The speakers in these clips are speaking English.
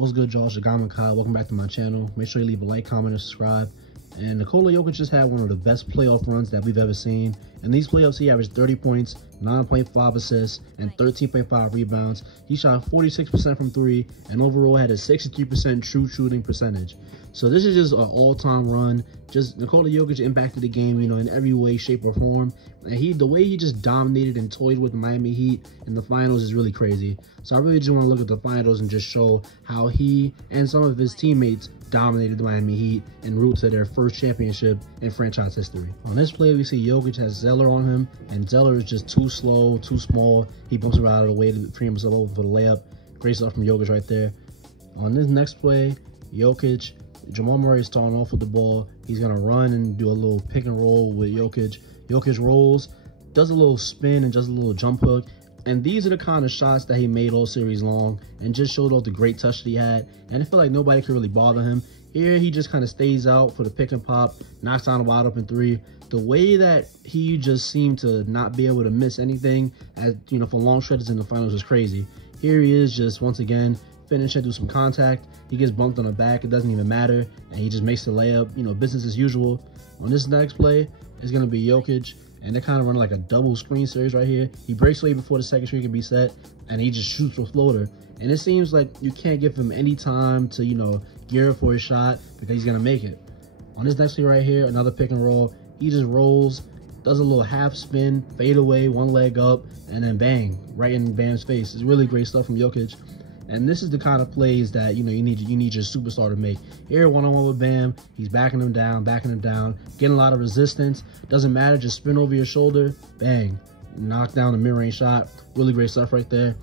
What's good, y'all? Shagama Kai. Welcome back to my channel. Make sure you leave a like, comment, and subscribe. And Nikola Jokic just had one of the best playoff runs that we've ever seen. In these playoffs, he averaged 30 points, 9.5 assists, and 13.5 rebounds. He shot 46% from three, and overall had a 63% true shooting percentage. So this is just an all-time run. Just Nikola Jokic impacted the game, in every way, shape, or form. And the way he just dominated and toyed with the Miami Heat in the finals is really crazy. So I really just want to look at the finals and just show how he and some of his teammates dominated the Miami Heat en route to their first championship in franchise history. On this play, we see Jokic has Zeller on him, and Zeller is just too slow, too small. He bumps him out of the way to free himself over for the layup. Great stuff from Jokic right there. On this next play, Jokic, Jamal Murray is starting off with the ball. He's going to run and do a little pick and roll with Jokic. Jokic rolls, does a little spin and just a little jump hook. And these are the kind of shots that he made all series long and just showed off the great touch that he had. And I feel like nobody could really bother him. Here, he just kind of stays out for the pick and pop, knocks down a wide open three. The way that he just seemed to not be able to miss anything, for long stretches in the finals is crazy. Here he is just, once again, finishing through some contact. He gets bumped on the back. It doesn't even matter. And he just makes the layup, business as usual. On this next play, it's going to be Jokic. And they're kind of running like a double screen series right here. He breaks away before the second screen can be set, and he just shoots a floater. And it seems like you can't give him any time to, gear up for his shot because he's going to make it. On this next play right here, another pick and roll. He just rolls, does a little half spin, fade away, one leg up, and then bang, right in Bam's face. It's really great stuff from Jokic. And this is the kind of plays that, you need your superstar to make. Here, one-on-one with Bam, he's backing him down, getting a lot of resistance. Doesn't matter, just spin over your shoulder, bang. Knock down the mid-range shot. Really great stuff right there.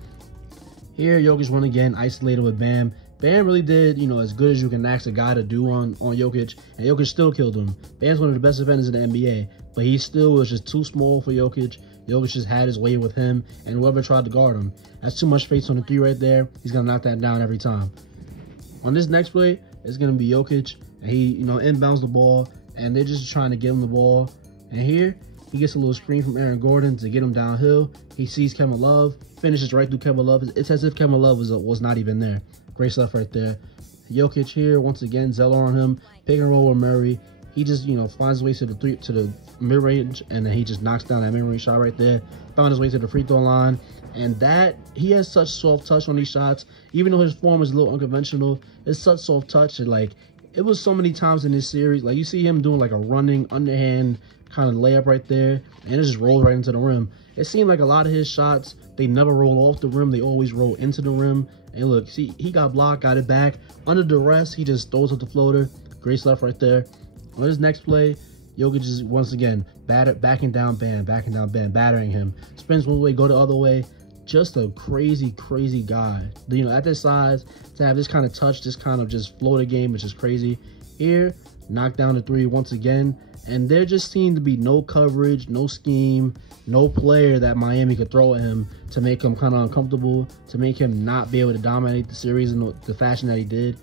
Here, Jokic won again, isolated with Bam. Bam really did, as good as you can ask a guy to do on Jokic, and Jokic still killed him. Bam's one of the best defenders in the NBA, but he still was just too small for Jokic. Jokic just had his way with him, and whoever tried to guard him. That's too much space on the three right there. He's going to knock that down every time. On this next play, it's going to be Jokic, and he, inbounds the ball, and they're just trying to get him the ball. And here, he gets a little screen from Aaron Gordon to get him downhill. He sees Kevin Love, finishes right through Kevin Love. It's as if Kevin Love was not even there. Great stuff right there. Jokic here, once again, Zeller on him, pick and roll with Murray. He just, finds his way to the mid-range, and then he just knocks down that mid-range shot right there. Found his way to the free throw line, and he has such soft touch on these shots. Even though his form is a little unconventional, it's such soft touch. And, it was so many times in this series, you see him doing, a running, underhand kind of layup right there, and it just rolls right into the rim. It seemed like a lot of his shots, they never roll off the rim. They always roll into the rim. And look, see, he got blocked, got it back. Under duress, he just throws up the floater. Great stuff right there. On his next play, Jokic is once again backing down Bam, battering him. Spins one way, go the other way. Just a crazy, crazy guy. At this size, to have this kind of touch, this kind of just floater game, which is crazy. Here, knock down the three once again. And there just seemed to be no coverage, no scheme, no player that Miami could throw at him to make him kind of uncomfortable, to make him not be able to dominate the series in the fashion that he did.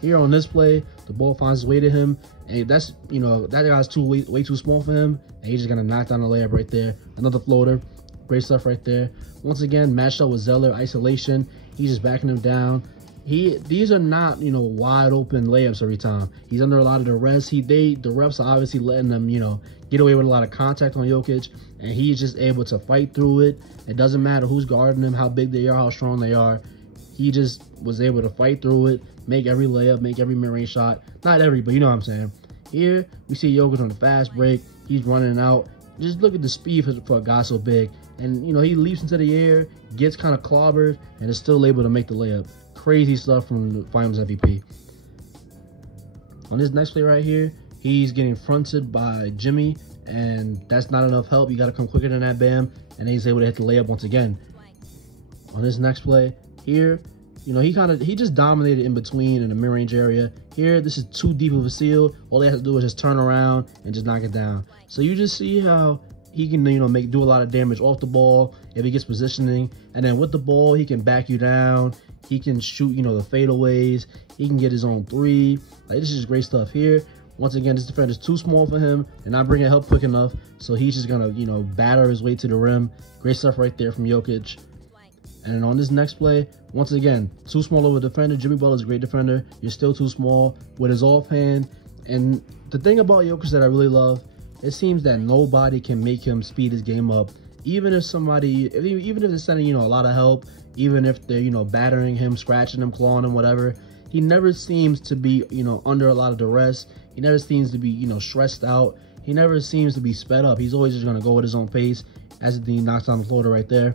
Here on this play, the ball finds its way to him, and that's, that guy's way too small for him, and he's just going to knock down the layup right there. Another floater. Great stuff right there. Once again, matched up with Zeller, isolation. He's just backing him down. These are not, wide open layups every time. He's under a lot of duress. The refs are obviously letting them, get away with a lot of contact on Jokic, and he's just able to fight through it. It doesn't matter who's guarding him, how big they are, how strong they are. He just was able to fight through it, make every layup, make every mid-range shot. Not every, but you know what I'm saying. Here, we see Jokic on the fast break. He's running out. Just look at the speed for a guy so big. And, he leaps into the air, gets kind of clobbered, and is still able to make the layup. Crazy stuff from the Finals MVP. On this next play right here, he's getting fronted by Jimmy, and that's not enough help. You got to come quicker than that, Bam. And he's able to hit the layup once again. On this next play, here, he just dominated in between in the mid-range area. Here, this is too deep of a seal. All they have to do is just turn around and just knock it down. So you just see how he can, do a lot of damage off the ball if he gets positioning. And then with the ball, he can back you down. He can shoot, the fadeaways. He can get his own three. This is great stuff here. Once again, this defender's too small for him and not bringing help quick enough. So he's just going to, batter his way to the rim. Great stuff right there from Jokic. And on this next play, once again, too small of a defender. Jimmy Butler's a great defender. You're still too small with his offhand. And the thing about Jokic that I really love, it seems that nobody can make him speed his game up. Even if they're sending, a lot of help, even if they're, battering him, scratching him, clawing him, whatever, he never seems to be, under a lot of duress. He never seems to be, stressed out. He never seems to be sped up. He's always just going to go at his own pace as he knocks down the floater right there.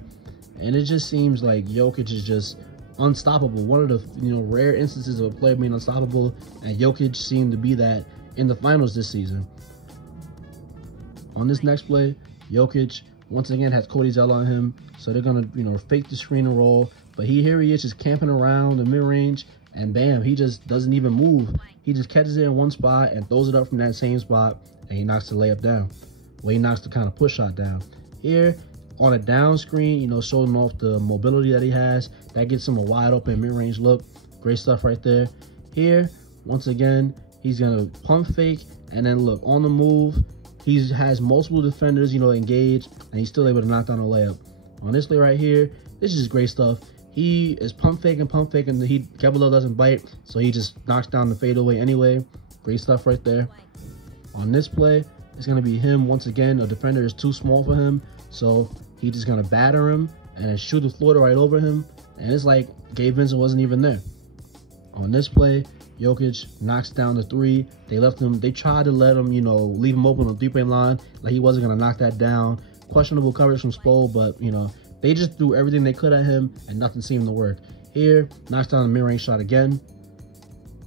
And it just seems like Jokic is just unstoppable. One of the, rare instances of a player being unstoppable, and Jokic seemed to be that in the finals this season. On this next play, Jokic once again has Cody Zeller on him, so they're gonna fake the screen and roll. But here he is just camping around the mid-range, and bam, he just doesn't even move. He just catches it in one spot and throws it up from that same spot, and he knocks the layup down. Well, he knocks the kind of push shot down. Here on a down screen, showing off the mobility that he has, that gets him a wide open mid-range look. Great stuff right there. Here, once again, he's gonna pump fake, and then look on the move. He has multiple defenders, engaged, and he's still able to knock down a layup. On this play right here, this is just great stuff. He is pump faking. Kevin Love doesn't bite, so he just knocks down the fadeaway anyway. Great stuff right there. On this play, it's going to be him once again. A defender is too small for him, so he's just going to batter him and then shoot the floater right over him. And it's like Gabe Vincent wasn't even there. On this play, Jokic knocks down the three. They tried to let him, leave him open on the 3-point line, like he wasn't going to knock that down. Questionable coverage from Spo, but, they just threw everything they could at him, and nothing seemed to work. Here, knocks down the mid-range shot again.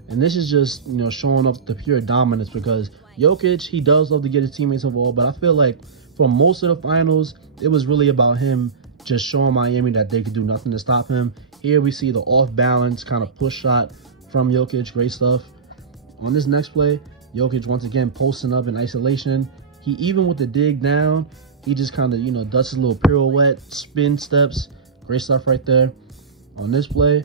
And this is just, showing off the pure dominance, because Jokic, he does love to get his teammates involved, but I feel like for most of the finals, it was really about him just showing Miami that they could do nothing to stop him. Here we see the off-balance kind of push shot from Jokic. Great stuff. On this next play, Jokic once again posting up in isolation. He, even with the dig down, he just kind of, does his little pirouette, spin steps. Great stuff right there. On this play,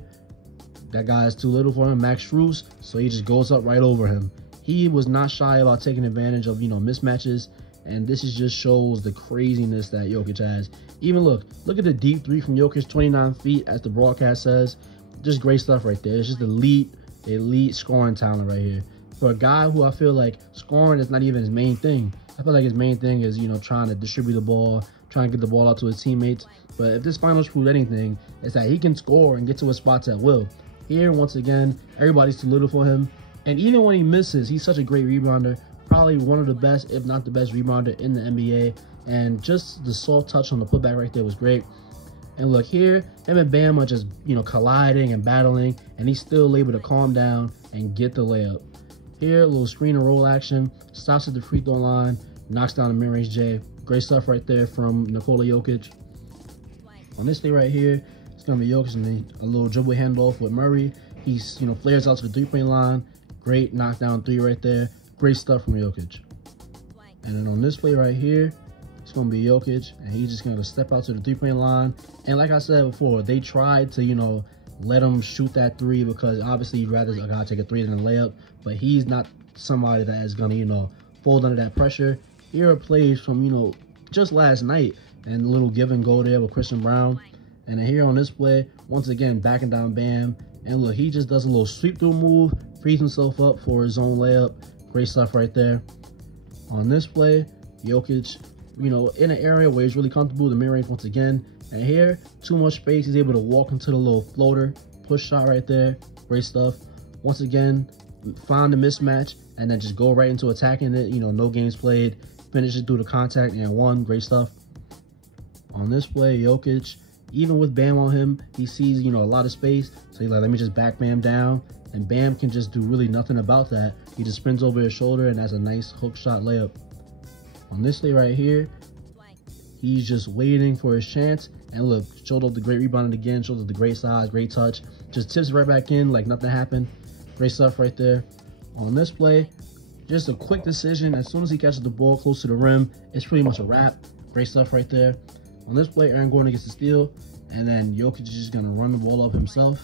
that guy is too little for him, Max Strus, so he just goes up right over him. He was not shy about taking advantage of, mismatches, and this just shows the craziness that Jokic has. Even look at the deep three from Jokic, 29 feet, as the broadcast says. Just great stuff right there. It's just elite scoring talent right here. For a guy who I feel like scoring is not even his main thing. I feel like his main thing is, trying to distribute the ball, trying to get the ball out to his teammates. But if this finals proved anything, it's that he can score and get to his spots at will. Here, once again, everybody's too little for him. And even when he misses, he's such a great rebounder. Probably one of the best, if not the best rebounder in the NBA. And just the soft touch on the putback right there was great. And look here, him and Bam are just, colliding and battling. And he's still able to calm down and get the layup. Here, a little screen and roll action. Stops at the free throw line. Knocks down the mid-range J. Great stuff right there from Nikola Jokic. On this day right here, it's going to be Jokic and a little dribble handoff with Murray. He's, flares out to the 3-point line. Great knockdown three right there. Great stuff from Jokic. And then on this play right here, it's going to be Jokic, and he's just going to step out to the 3-point line. And like I said before, they tried to, let him shoot that three, because obviously you'd rather a guy take a three than a layup. But he's not somebody that is going to, fold under that pressure. Here are plays from, just last night, and a little give and go there with Christian Brown. And then here on this play, once again, backing down Bam. And look, he just does a little sweep through move, frees himself up for his own layup. Great stuff right there. On this play, Jokic, in an area where he's really comfortable, the mid-range once again. And here, too much space, he's able to walk into the little floater, push shot right there. Great stuff. Once again, find the mismatch, and then just go right into attacking it. No games played. Finish it through the contact and one. Great stuff. On this play, Jokic, even with Bam on him, he sees, a lot of space. So he's like, let me just back Bam down. And Bam can just do really nothing about that. He just spins over his shoulder, and that's a nice hook shot layup. On this play right here, he's just waiting for his chance. And look, showed up the great rebounding again, showed up the great size, great touch. Just tips right back in like nothing happened. Great stuff right there. On this play, just a quick decision. As soon as he catches the ball close to the rim, it's pretty much a wrap. Great stuff right there. On this play, Aaron Gordon gets the steal, and then Jokic is just going to run the ball up himself,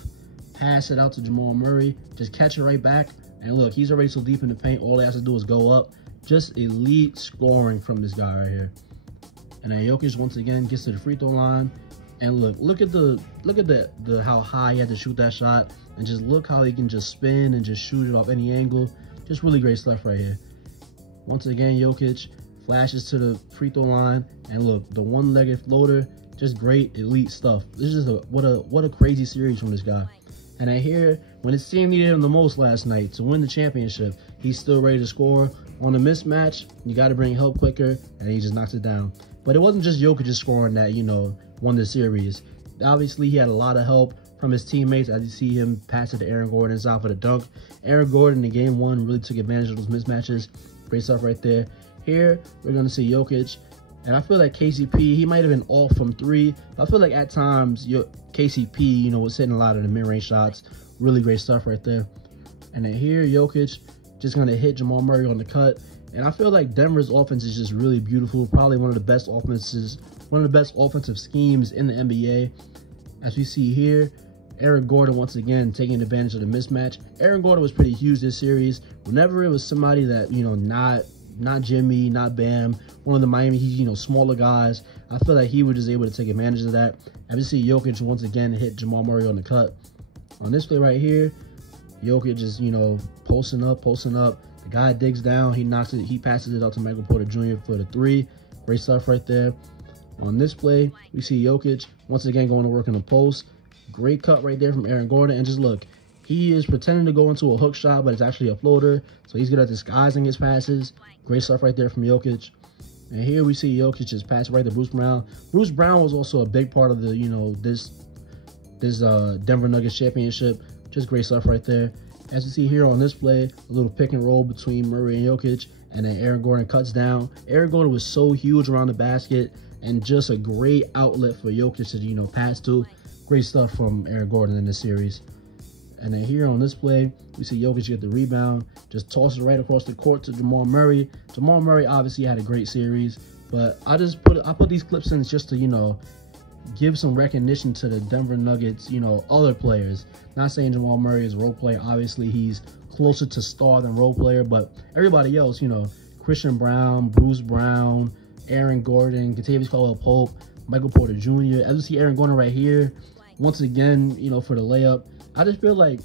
pass it out to Jamal Murray, just catch it right back. And look, he's already so deep in the paint, all he has to do is go up. Just elite scoring from this guy right here. And then Jokic once again gets to the free throw line. And look at the how high he had to shoot that shot, and just look how he can just spin and just shoot it off any angle. Just really great stuff right here. Once again, Jokic flashes to the free throw line, and look, the one-legged floater, just great elite stuff. This is what a crazy series from this guy. And I hear when his team needed him the most last night to win the championship, he's still ready to score. On a mismatch, you got to bring help quicker, and he just knocks it down. But it wasn't just Jokic just scoring that, you know, won the series. Obviously, he had a lot of help from his teammates. As you see him pass it to Aaron Gordon inside for the dunk. Aaron Gordon in game one really took advantage of those mismatches. Great stuff right there. Here, we're going to see Jokic. And I feel like KCP, he might have been off from three, but I feel like at times KCP, you know, was hitting a lot of the mid-range shots. Really great stuff right there. And then here, Jokic just going to hit Jamal Murray on the cut. And I feel like Denver's offense is just really beautiful. Probably one of the best offenses, one of the best offensive schemes in the NBA. As we see here, Aaron Gordon once again taking advantage of the mismatch. Aaron Gordon was pretty huge this series. Whenever it was somebody that, you know, not Jimmy, not Bam, one of the Miami Heat, you know, smaller guys, I feel like he was just able to take advantage of that. As we see Jokic once again hit Jamal Murray on the cut. On this play right here, Jokic is, you know, posting up. The guy digs down, he knocks it, he passes it out to Michael Porter Jr. for the three. Great stuff right there. On this play, we see Jokic once again going to work in the post. Great cut right there from Aaron Gordon. And just look, he is pretending to go into a hook shot, but it's actually a floater. So he's good at disguising his passes. Great stuff right there from Jokic. And here we see Jokic just pass right to Bruce Brown. Bruce Brown was also a big part of the, you know, this Denver Nuggets championship. Just great stuff right there. As you see here on this play, a little pick and roll between Murray and Jokic, and then Aaron Gordon cuts down. Aaron Gordon was so huge around the basket, and just a great outlet for Jokic to, you know, pass to. Great stuff from Aaron Gordon in this series. And then here on this play, we see Jokic get the rebound, just toss it right across the court to Jamal Murray. Jamal Murray obviously had a great series, but I put these clips in just to, you know, give some recognition to the Denver Nuggets, you know, other players. Not saying Jamal Murray is a role player. Obviously, he's closer to star than role player, but everybody else, you know, Christian Brown, Bruce Brown, Aaron Gordon, Kentavious Caldwell-Pope, Michael Porter Jr. As you see Aaron Gordon right here, once again, you know, for the layup. I just feel like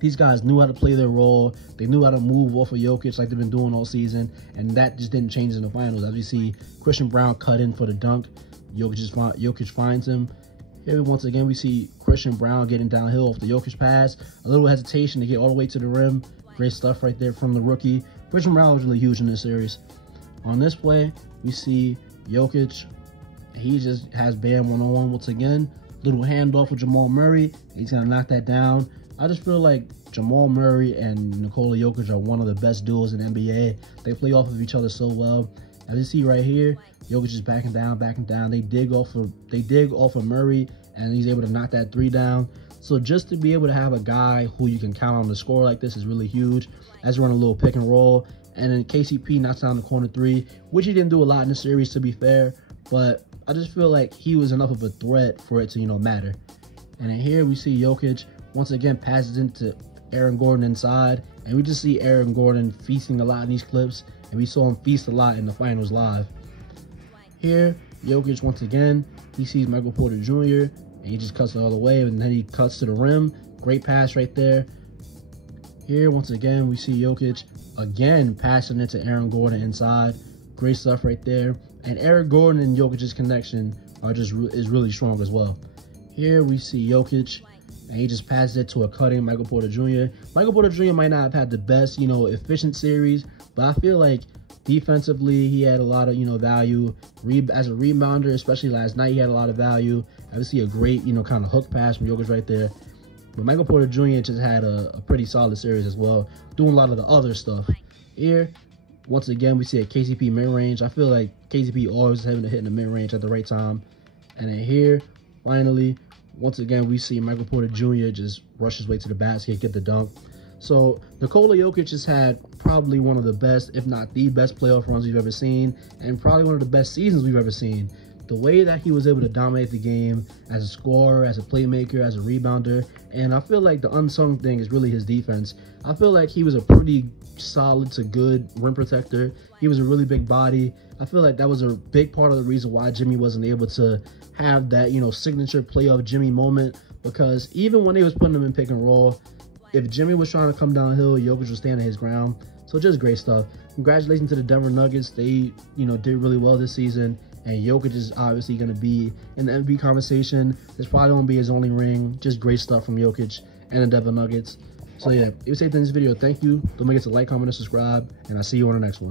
these guys knew how to play their role. They knew how to move off of Jokic like they've been doing all season, and that just didn't change in the finals. As you see Christian Brown cut in for the dunk. Jokic finds him. Here once again we see Christian Brown getting downhill off the Jokic pass. A little hesitation to get all the way to the rim. Great stuff right there from the rookie. Christian Brown was really huge in this series. On this play, we see Jokic. He just has Bam one-on-one once again. Little handoff with Jamal Murray. He's going to knock that down. I just feel like Jamal Murray and Nikola Jokic are one of the best duos in the NBA. They play off of each other so well. As you see right here, Jokic is backing down. They dig off of Murray, and he's able to knock that three down. So just to be able to have a guy who you can count on to score like this is really huge. As we run a little pick and roll, and then KCP knocks down the corner three, which he didn't do a lot in the series, to be fair. But I just feel like he was enough of a threat for it to, you know, matter. And then here we see Jokic once again passes into Aaron Gordon inside, and we just see Aaron Gordon feasting a lot in these clips, and we saw him feast a lot in the finals live. Here, Jokic once again, he sees Michael Porter Jr., and he just cuts it all the way, and then he cuts to the rim. Great pass right there. Here, once again, we see Jokic again passing it to Aaron Gordon inside. Great stuff right there. And Aaron Gordon and Jokic's connection is really strong as well. Here we see Jokic, and he just passes it to a cutting Michael Porter Jr. Michael Porter Jr. might not have had the best, you know, efficient series, but I feel like defensively he had a lot of, you know, value. As a rebounder, especially last night, he had a lot of value. Obviously a great, you know, kind of hook pass from Jokic right there. But Michael Porter Jr. just had a pretty solid series as well, doing a lot of the other stuff. Here, once again, we see a KCP mid-range. I feel like KCP always having to hit in the mid-range at the right time. And then here, finally, once again, we see Michael Porter Jr. just rush his way to the basket, get the dunk. So Nikola Jokic has had probably one of the best, if not the best, playoff runs we've ever seen, and probably one of the best seasons we've ever seen. the way that he was able to dominate the game as a scorer, as a playmaker, as a rebounder. And I feel like the unsung thing is really his defense. I feel like he was a pretty solid to good rim protector. He was a really big body. I feel like that was a big part of the reason why Jimmy wasn't able to have that, signature playoff Jimmy moment, because even when they was putting him in pick and roll, if Jimmy was trying to come downhill, Jokic was standing his ground. So just great stuff. Congratulations to the Denver Nuggets. They, did really well this season. And Jokic is obviously going to be in the MVP conversation. This probably won't be his only ring. Just great stuff from Jokic and the Denver Nuggets. So yeah, if you saved in this video, thank you. Don't forget to like, comment, and subscribe. And I'll see you on the next one.